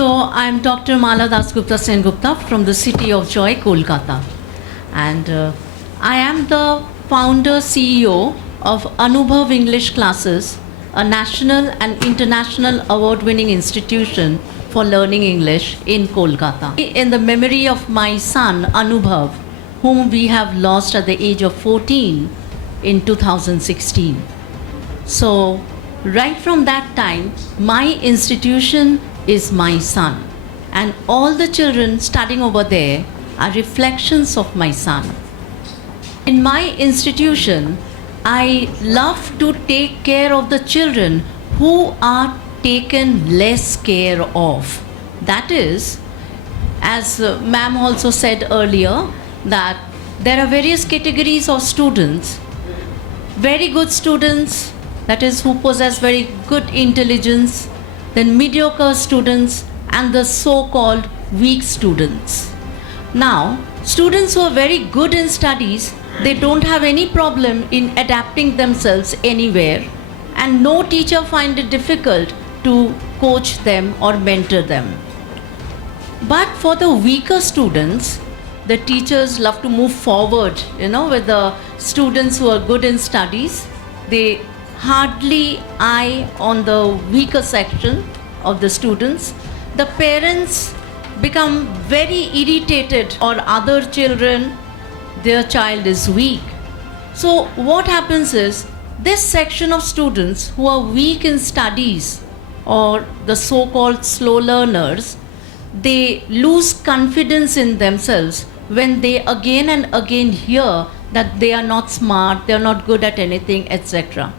So I'm Dr. Dasgupta Sengupta from the city of Joy, Kolkata. And I am the founder CEO of Anubhav English Classes, a national and international award-winning institution for learning English in Kolkata. In the memory of my son, Anubhav, whom we have lost at the age of 14 in 2016. So right from that time, my institution is my son. And all the children studying over there are reflections of my son. In my institution, I love to take care of the children who are taken less care of. That is, as ma'am also said earlier, that there are various categories of students. Very good students, that is, who possess very good intelligence, then mediocre students, and the so-called weak students. Now, students who are very good in studies, they don't have any problem in adapting themselves anywhere, and no teacher finds it difficult to coach them or mentor them. But for the weaker students, the teachers love to move forward, with the students who are good in studies. They hardly eye on the weaker section of the students. The parents become very irritated, or other children, their child is weak. So what happens is, this section of students who are weak in studies, or the so-called slow learners, they lose confidence in themselves when they again and again hear that they are not smart, they are not good at anything, etc.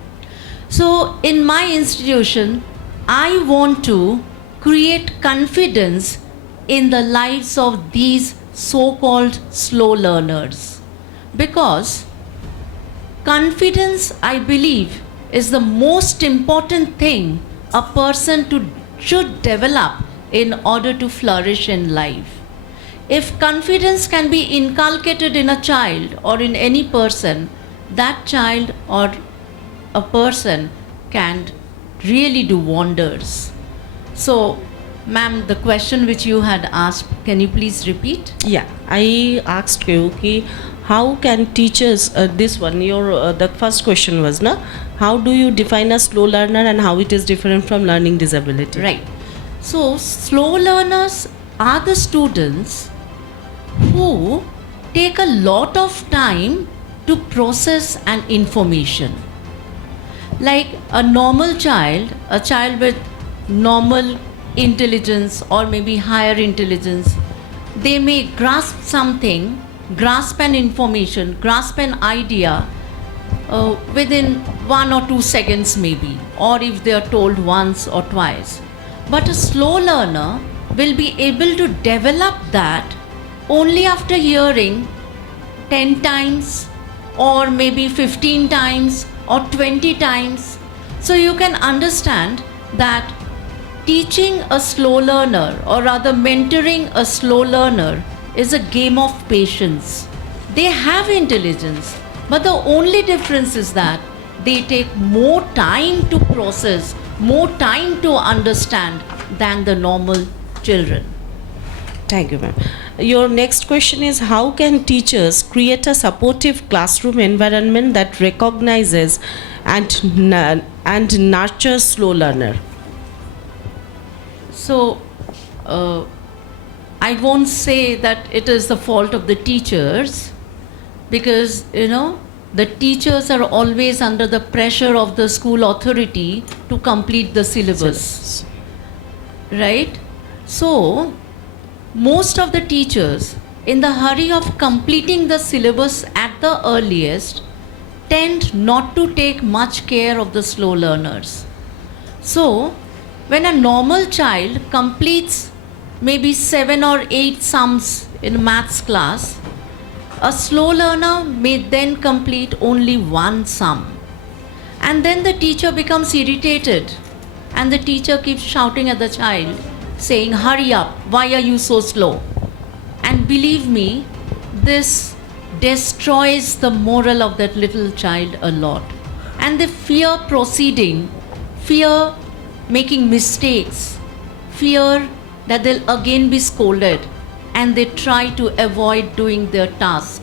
So in my institution, I want to create confidence in the lives of these so-called slow learners. Because confidence, I believe, is the most important thing a person should develop in order to flourish in life. If confidence can be inculcated in a child or in any person, that child or a person can really do wonders. So, ma'am, the question which you had asked, can you please repeat? Yeah, I asked you, how can teachers, the first question was, how do you define a slow learner and how it is different from learning disability? Right. So, slow learners are the students who take a lot of time to process an information. Like a normal child, a child with normal intelligence or maybe higher intelligence, they may grasp something, grasp an information, grasp an idea within 1 or 2 seconds maybe, or if they are told once or twice. But a slow learner will be able to develop that only after hearing 10 times or maybe 15 times or 20 times. So you can understand that teaching a slow learner, or rather mentoring a slow learner, is a game of patience. They have intelligence, but the only difference is that they take more time to process, more time to understand than the normal children. Thank you, ma'am. Your next question is, how can teachers create a supportive classroom environment that recognizes and nurtures slow learner? So, I won't say that it is the fault of the teachers, because, the teachers are always under the pressure of the school authority to complete the syllabus. Right? So, most of the teachers, in the hurry of completing the syllabus at the earliest, tend not to take much care of the slow learners. So, when a normal child completes maybe 7 or 8 sums in maths class, a slow learner may then complete only 1 sum. And then the teacher becomes irritated, and the teacher keeps shouting at the child, saying, "Hurry up, why are you so slow?" And believe me, this destroys the moral of that little child a lot. And they fear proceeding, fear making mistakes, fear that they'll again be scolded and they try to avoid doing their task.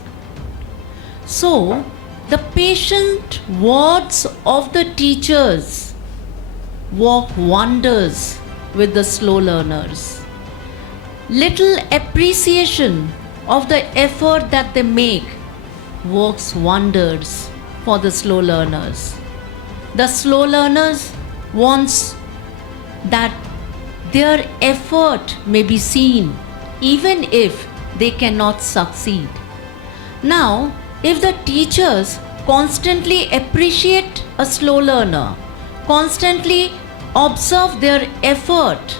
So, the patient words of the teachers work wonders with the slow learners. Little appreciation of the effort that they make works wonders for the slow learners. The slow learners wants that their effort may be seen even if they cannot succeed. Now, if the teachers constantly appreciate a slow learner, constantly observe their effort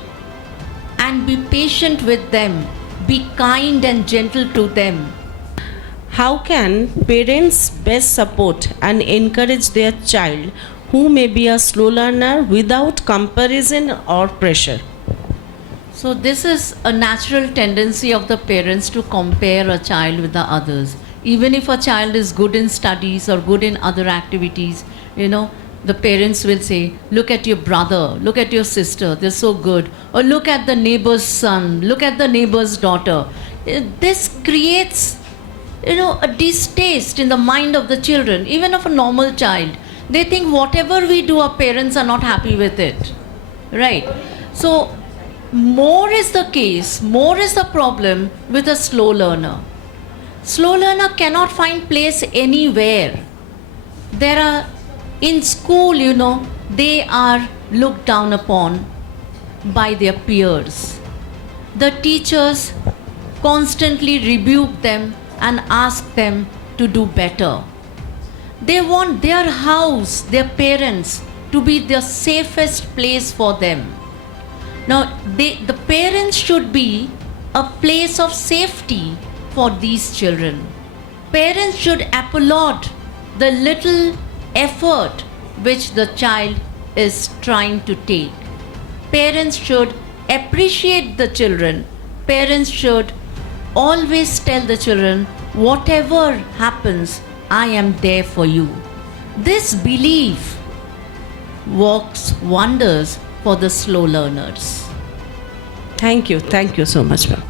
and be patient with them, be kind and gentle to them. How can parents best support and encourage their child who may be a slow learner without comparison or pressure? So this is a natural tendency of the parents to compare a child with the others. Even if a child is good in studies or good in other activities, the parents will say, look at your brother, look at your sister, they're so good. Or look at the neighbor's son, look at the neighbor's daughter. This creates, a distaste in the mind of the children, even of a normal child. They think whatever we do, our parents are not happy with it. Right? So, more is the case, more is the problem with a slow learner. Slow learner cannot find place anywhere. There are, in school, they are looked down upon by their peers. The teachers constantly rebuke them and ask them to do better. They want their house, their parents, to be the safest place for them. Now, the parents should be a place of safety for these children. Parents should applaud the little effort which the child is trying to take. Parents should appreciate the children. Parents should always tell the children, whatever happens, I am there for you. This belief works wonders for the slow learners. Thank you so much, ma'am.